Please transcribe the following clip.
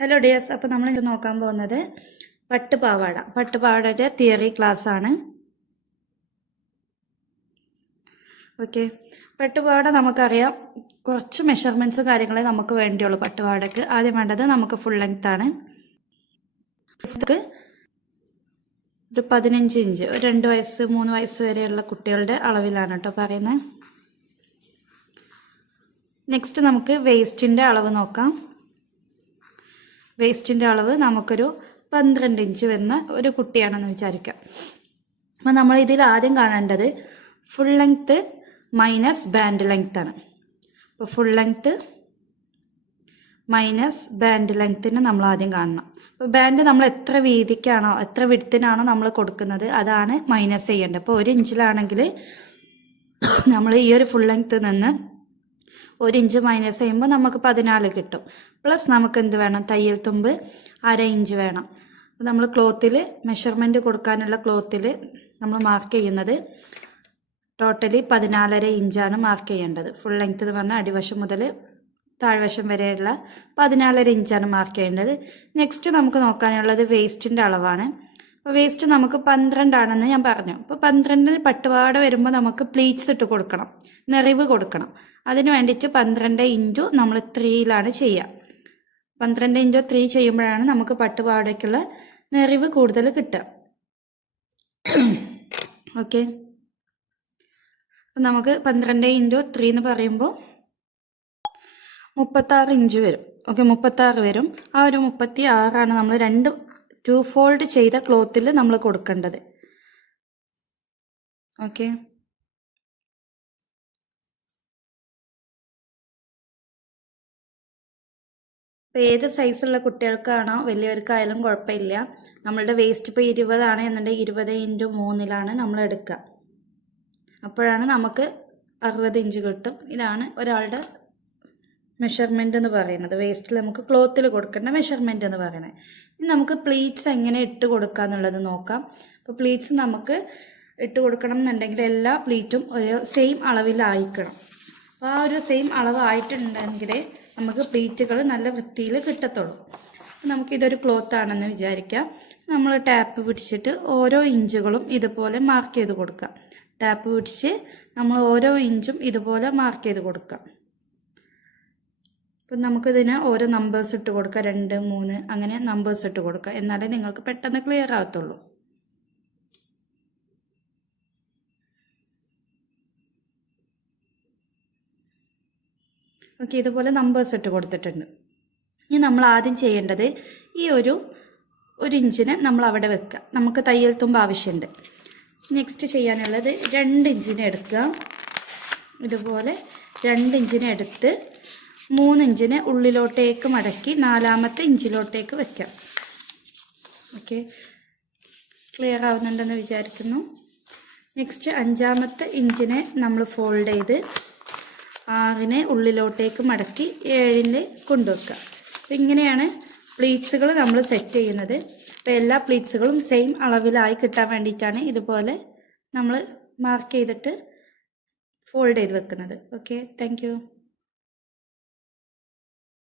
Hello dears, അപ്പോൾ നമ്മൾ ഇത് നോക്കാൻ പോകുന്നത് പട്ടുപാവാടയുടെ തിയറി ക്ലാസ് ആണ്. ഓക്കെ, പട്ടുപാവാട നമുക്കറിയാം, കുറച്ച് മെഷർമെൻറ്റ്സും കാര്യങ്ങളെ നമുക്ക് വേണ്ടിയുള്ളൂ. പട്ടുപാവാടയ്ക്ക് ആദ്യം വേണ്ടത് നമുക്ക് ഫുൾ ലെങ്ത് ആണ്. ഒരു 15 ഇഞ്ച്, ഒരു 2 വയസ്സ് 3 വയസ്സ് വരെയുള്ള കുട്ടികളുടെ അളവിലാണ് കേട്ടോ പറയുന്നത്. നെക്സ്റ്റ് നമുക്ക് വേസ്റ്റിൻ്റെ അളവ് നോക്കാം. വേസ്റ്റിൻ്റെ അളവ് നമുക്കൊരു 12 ഇഞ്ച് വരുന്ന ഒരു കുട്ടിയാണെന്ന് വിചാരിക്കാം. അപ്പോൾ നമ്മൾ ഇതിൽ ആദ്യം കാണേണ്ടത് full length minus band length ആണ്. അപ്പോൾ ഫുൾ ലെങ്ത്ത് മൈനസ് ബാൻഡ് ലെങ്ത്തിന് നമ്മൾ ആദ്യം കാണണം. അപ്പോൾ ബാൻഡ് നമ്മൾ എത്ര വീതിക്കാണോ എത്ര വിഡ്ത്തിനാണോ നമ്മൾ കൊടുക്കുന്നത് അതാണ് മൈനസ് ചെയ്യേണ്ടത്. അപ്പോൾ 1 ഇഞ്ചിലാണെങ്കിൽ നമ്മൾ ഈ ഒരു ഫുൾ ലെങ്ത്ത് നിന്ന് 1 ഇഞ്ച് മൈനസ് ചെയ്യുമ്പോൾ നമുക്ക് 14 കിട്ടും. പ്ലസ് നമുക്ക് എന്ത് വേണം, തയ്യൽ തുമ്പ് 1/2 ഇഞ്ച് വേണം. അപ്പോൾ നമ്മൾ ക്ലോത്തിൽ മെഷർമെൻറ്റ് കൊടുക്കാനുള്ള ക്ലോത്തിൽ നമ്മൾ മാർക്ക് ചെയ്യുന്നത് ടോട്ടലി 14.5 ഇഞ്ചാണ് മാർക്ക് ചെയ്യേണ്ടത്. ഫുൾ ലെങ്ത് എന്ന് പറഞ്ഞാൽ അടിവശം മുതൽ താഴ്വശം വരെയുള്ള 14.5 ഇഞ്ചാണ് മാർക്ക് ചെയ്യേണ്ടത്. നെക്സ്റ്റ് നമുക്ക് നോക്കാനുള്ളത് വേസ്റ്റിൻ്റെ അളവാണ്. അപ്പോൾ വേസ്റ്റ് നമുക്ക് 12 ആണെന്ന് ഞാൻ പറഞ്ഞു. അപ്പോൾ 12 പട്ടുപാവാട വരുമ്പോൾ നമുക്ക് പ്ലീറ്റ്സ് ഇട്ട് കൊടുക്കണം, നെറിവ് കൊടുക്കണം. അതിന് വേണ്ടിയിട്ട് 12 ഇൻറ്റു നമ്മൾ 3യിലാണ് ചെയ്യുക. 12 ഇൻറ്റു 3 ചെയ്യുമ്പോഴാണ് നമുക്ക് പട്ടുപാവാടയ്ക്കുള്ള നെറിവ് കൂടുതൽ കിട്ടുക. ഓക്കെ, അപ്പം നമുക്ക് 12 ഇൻറ്റു 3 എന്ന് പറയുമ്പോൾ 36 ഇഞ്ച് വരും. ഓക്കെ, 36 വരും. ആ ഒരു 36 നമ്മൾ 2 ഫോൾഡ് ചെയ്ത ക്ലോത്തിൽ നമ്മൾ കൊടുക്കേണ്ടത്. ഓക്കെ, ഇപ്പോൾ ഏത് സൈസുള്ള കുട്ടികൾക്കാണോ വലിയവർക്കായാലും കുഴപ്പമില്ല. നമ്മളുടെ വേസ്റ്റ് ഇപ്പോൾ 20 ആണ് എന്നുണ്ടെങ്കിൽ 20 ഇൻറ്റു 3ലാണ് നമ്മൾ എടുക്കുക. അപ്പോഴാണ് നമുക്ക് 60 ഇഞ്ച് കിട്ടും. ഇതാണ് ഒരാളുടെ മെഷർമെൻ്റ് എന്ന് പറയുന്നത്. വേസ്റ്റിൽ നമുക്ക് ക്ലോത്തിൽ കൊടുക്കേണ്ട മെഷർമെൻ്റ് എന്ന് പറയുന്നത്. ഇനി നമുക്ക് പ്ലീറ്റ്സ് എങ്ങനെ ഇട്ട് കൊടുക്കുക എന്നുള്ളത് നോക്കാം. അപ്പോൾ പ്ലീറ്റ്സ് നമുക്ക് ഇട്ട് കൊടുക്കണം എന്നുണ്ടെങ്കിൽ എല്ലാ പ്ലീറ്റും ഒരു സെയിം അളവിലായിരിക്കണം. അപ്പോൾ ആ ഒരു സെയിം അളവ് ആയിട്ടുണ്ടെങ്കിൽ നമുക്ക് പ്ലീറ്റുകൾ നല്ല വൃത്തിയിൽ കിട്ടത്തുള്ളൂ. നമുക്കിതൊരു ക്ലോത്ത് ആണെന്ന് വിചാരിക്കാം. നമ്മൾ ടാപ്പ് പിടിച്ചിട്ട് ഓരോ ഇഞ്ചുകളും ഇതുപോലെ മാർക്ക് ചെയ്ത് കൊടുക്കാം. ടാപ്പ് പിടിച്ച് നമ്മൾ ഓരോ ഇഞ്ചും ഇതുപോലെ മാർക്ക് ചെയ്ത് കൊടുക്കാം. അപ്പം നമുക്കിതിന് ഓരോ നമ്പേഴ്സ് ഇട്ട് കൊടുക്കാം, 2, 3 അങ്ങനെ നമ്പേഴ്സ് ഇട്ട് കൊടുക്കാം. എന്നാലേ നിങ്ങൾക്ക് പെട്ടെന്ന് ക്ലിയർ ആകത്തുള്ളൂ. ഓക്കെ, ഇതുപോലെ നമ്പേഴ്സ് ഇട്ട് കൊടുത്തിട്ടുണ്ട്. ഇനി നമ്മൾ ആദ്യം ചെയ്യേണ്ടത് ഈ ഒരു ഇഞ്ചിന് നമ്മൾ അവിടെ വെക്കുക. നമുക്ക് തയ്യൽ തുമ്പ് ആവശ്യമുണ്ട്. നെക്സ്റ്റ് ചെയ്യാനുള്ളത് 2 ഇഞ്ചിനെ എടുക്കുക. ഇതുപോലെ 2 ഇഞ്ചിനെ എടുത്ത് 3 ഇഞ്ചിനെ ഉള്ളിലോട്ടേക്ക് മടക്കി 4ാമത്തെ ഇഞ്ചിലോട്ടേക്ക് വെക്കാം. ഓക്കെ, ക്ലിയർ ആവുന്നുണ്ടെന്ന് വിചാരിക്കുന്നു. നെക്സ്റ്റ് 5ാമത്തെ ഇഞ്ചിനെ നമ്മൾ ഫോൾഡ് ചെയ്ത് 6നെ ഉള്ളിലോട്ടേക്ക് മടക്കി 7ൽ കൊണ്ടുവെക്കുക. അപ്പോൾ ഇങ്ങനെയാണ് പ്ലീറ്റ്സുകൾ നമ്മൾ സെറ്റ് ചെയ്യുന്നത്. അപ്പോൾ എല്ലാ പ്ലീറ്റ്സുകളും സെയിം അളവിലായി കിട്ടാൻ വേണ്ടിയിട്ടാണ് ഇതുപോലെ നമ്മൾ മാർക്ക് ചെയ്തിട്ട് ഫോൾഡ് ചെയ്ത് വെക്കുന്നത്. Okay, thank you.